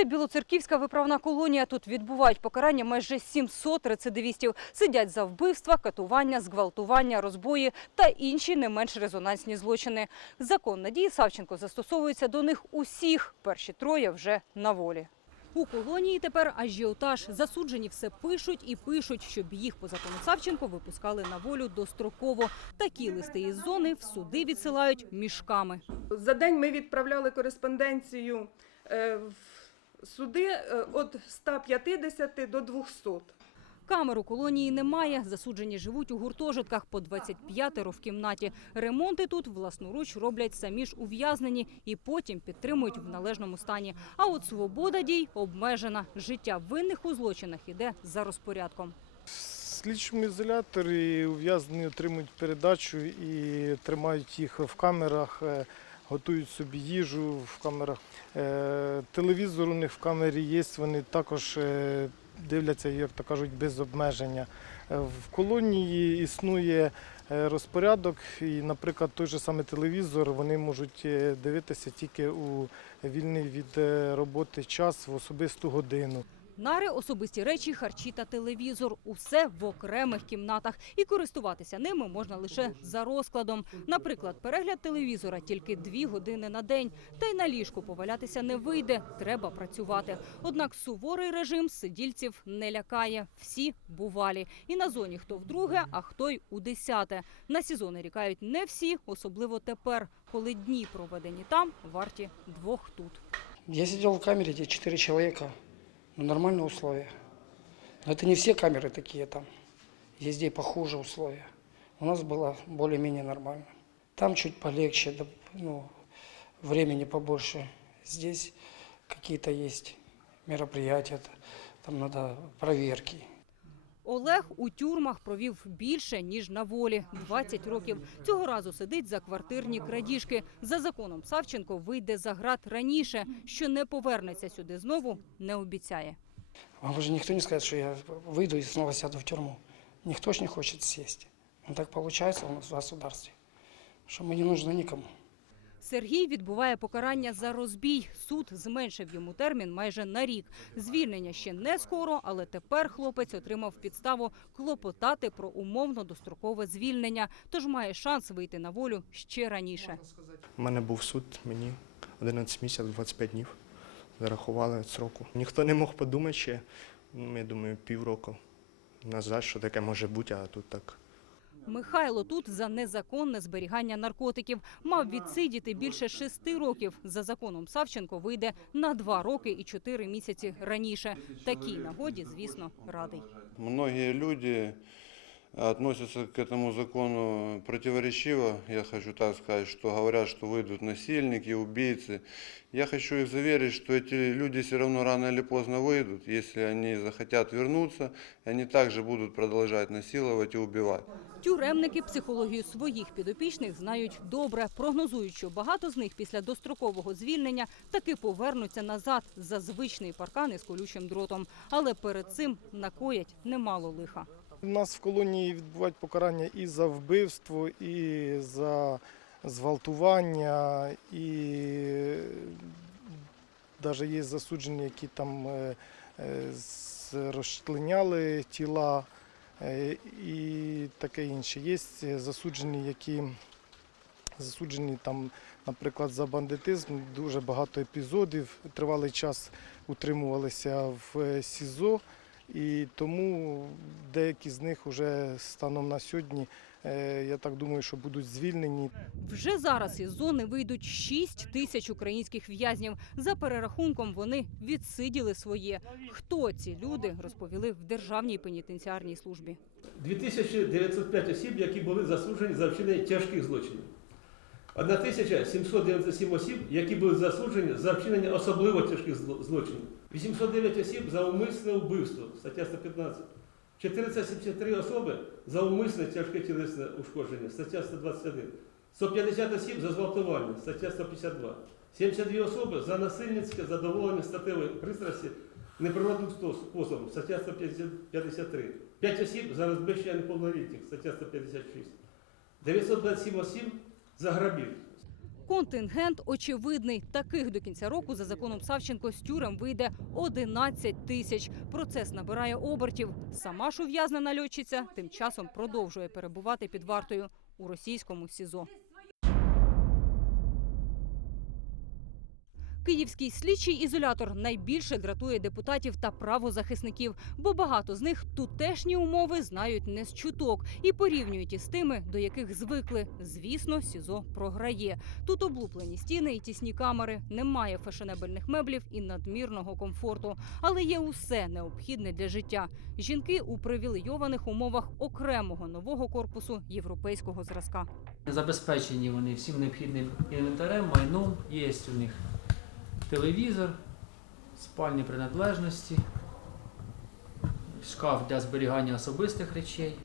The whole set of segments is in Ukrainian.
Це білоцерківська виправна колонія. Тут відбувають покарання майже 700 рецидивістів. Сидять за вбивства, катування, зґвалтування, розбої та інші не менш резонансні злочини. Закон Надії Савченко застосовується до них усіх. Перші троє вже на волі. У колонії тепер ажіотаж. Засуджені все пишуть і пишуть, щоб їх по закону Савченко випускали на волю достроково. Такі листи із зони в суди відсилають мішками. За день ми відправляли кореспонденцію е, в суди е, від 150 до 200. Камер у колонії немає. Засуджені живуть у гуртожитках по 25 в кімнаті. Ремонти тут власноруч роблять самі ж ув'язнені і потім підтримують в належному стані. А от свобода дій обмежена. Життя винних у злочинах іде за розпорядком. В слідчому ізоляторі ув'язнені отримують передачу і тримають їх в камерах, е, готують собі їжу в камерах. Е, Телевізор у них в камері є, вони також е, дивляться, як то кажуть, без обмеження. Е, В колонії існує розпорядок, і, наприклад, той же самий телевізор вони можуть дивитися тільки у вільний від роботи час в особисту годину. Нари, особисті речі, харчі та телевізор – усе в окремих кімнатах. І користуватися ними можна лише за розкладом. Наприклад, перегляд телевізора тільки дві години на день. Та й на ліжку повалятися не вийде, треба працювати. Однак суворий режим сидільців не лякає. Всі бувалі. І на зоні хто вдруге, а хто й у десяте. На СІЗО нарікають не всі, особливо тепер, коли дні проведені там варті двох тут. Я сидел в камере, где четыре человека, ну нормальные условия. Но это не все камеры такие там. Есть где и похуже условия. У нас было более-менее нормально. Там чуть полегче, да, ну, времени побольше. Здесь какие-то есть мероприятия, т- там надо проверки. Олег у тюрмах провів більше, ніж на волі – 20 років. Цього разу сидить за квартирні крадіжки. За законом Савченко вийде за град раніше. Що не повернеться сюди знову, не обіцяє. Вам же никто не скажет, что я выйду и снова сяду в тюрьму. Никто ж не хочет сесть. Но так получается у нас в государстве, что мы не нужны никому. Сергій відбуває покарання за розбій. Суд зменшив йому термін майже на рік. Звільнення ще не скоро, але тепер хлопець отримав підставу клопотати про умовно дострокове звільнення, тож має шанс вийти на волю ще раніше. У мене був суд, мені 11 місяців, 25 днів. Зарахували сроку. Ніхто не мог подумати ще, ну, я думаю, півроку назад, що таке може бути, а тут так. Михайло тут за незаконне зберігання наркотиків. Мав відсидіти більше шести років. За законом Савченко вийде на два роки і чотири місяці раніше. Такій нагоді, звісно, радий. Многі люди относятся к этому закону противоречиво. Я хочу так сказать, что говорят, что выйдут насильники, убийцы. Я хочу их заверить, что эти люди все равно рано или поздно выйдут, если они захотят вернуться, и они также будут продолжать насиловать и убивать. Тюремники психологію своїх підопічних знають добре. Прогнозують, що багато з них після дострокового звільнення таки повернуться назад за звичний паркан із колючим дротом. Але перед цим накоять немало лиха. У нас в колонії відбувають покарання і за вбивство, і за зґвалтування, і навіть є засуджені, які там е, е, розчленяли тіла е, і таке інше. Є засуджені, які засуджені там, наприклад, за бандитизм. Дуже багато епізодів. Тривалий час утримувалися в СІЗО. І тому деякі з них вже станом на сьогодні, е, я так думаю, що будуть звільнені. Вже зараз із зони вийдуть 6 тисяч українських в'язнів. За перерахунком вони відсиділи своє. Хто ці люди розповіли в державній пенітенціарній службі. 2905 осіб, які були засуджені за вчинення тяжких злочинів. 1797 осіб, які були засуджені за вчинення особливо тяжких злочинів. 809 осіб за умисне вбивство, стаття 115. 473 особи за умисне тяжке тілесне ушкодження, стаття 121. 150 осіб за зґвалтування, стаття 152. 72 особи за насильницьке задоволення статевої пристрасті неприродним способом, стаття 153. 5 осіб за розбещення неповнолітніх, стаття 156. 927 осіб за грабіж. Контингент очевидний. Таких до кінця року за законом Савченко з тюрем вийде 11 тисяч. Процес набирає обертів. Сама ж ув'язнена льотчиця тим часом продовжує перебувати під вартою у російському СІЗО. Київський слідчий ізолятор найбільше дратує депутатів та правозахисників, бо багато з них тутешні умови знають не з чуток і порівнюють із тими, до яких звикли. Звісно, СІЗО програє. Тут облуплені стіни і тісні камери, немає фешенебельних меблів і надмірного комфорту, але є усе необхідне для життя. Жінки у привілейованих умовах окремого нового корпусу європейського зразка. Забезпечені вони всім необхідним інвентарем, майном, є у них телевізор, спальні принадлежності, шкаф для зберігання особистих речей.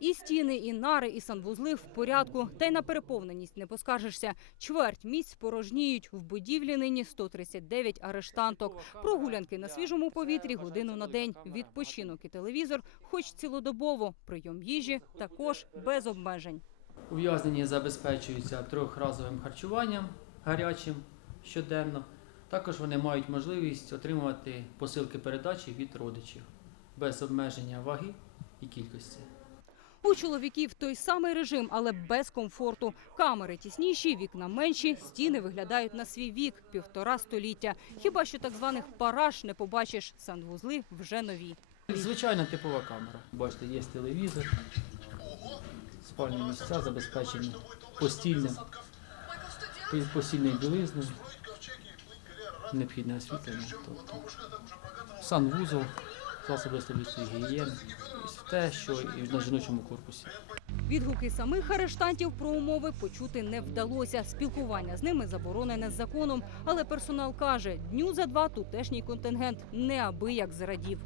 І стіни, і нари, і санвузли в порядку. Та й на переповненість не поскаржишся. Чверть місць порожніють. В будівлі нині 139 арештанток. Прогулянки на свіжому повітрі годину на день. Відпочинок і телевізор, хоч цілодобово. Прийом їжі також без обмежень. Ув'язнені забезпечуються трьохразовим харчуванням гарячим щоденно. Також вони мають можливість отримувати посилки передачі від родичів без обмеження ваги і кількості. У чоловіків той самий режим, але без комфорту. Камери тісніші, вікна менші, стіни виглядають на свій вік півтора століття. Хіба що так званих параш не побачиш. Санвузли вже нові. Звичайна типова камера. Бачите, є телевізор, спальні місця забезпечені постільним, постільною білизною, необхідне освітлення, тобто санвузол, засоби особистої гігієни, те, що і на жіночому корпусі. Відгуки самих арештантів про умови почути не вдалося. Спілкування з ними заборонене законом. Але персонал каже, дню за два тутешній контингент неабияк зрадів.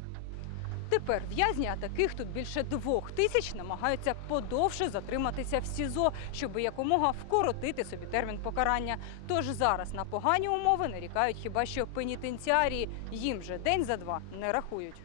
Тепер в'язні, а таких тут більше двох тисяч, намагаються подовше затриматися в СІЗО, щоб якомога вкоротити собі термін покарання. Тож зараз на погані умови нарікають хіба що пенітенціарії. Їм же день за два не рахують.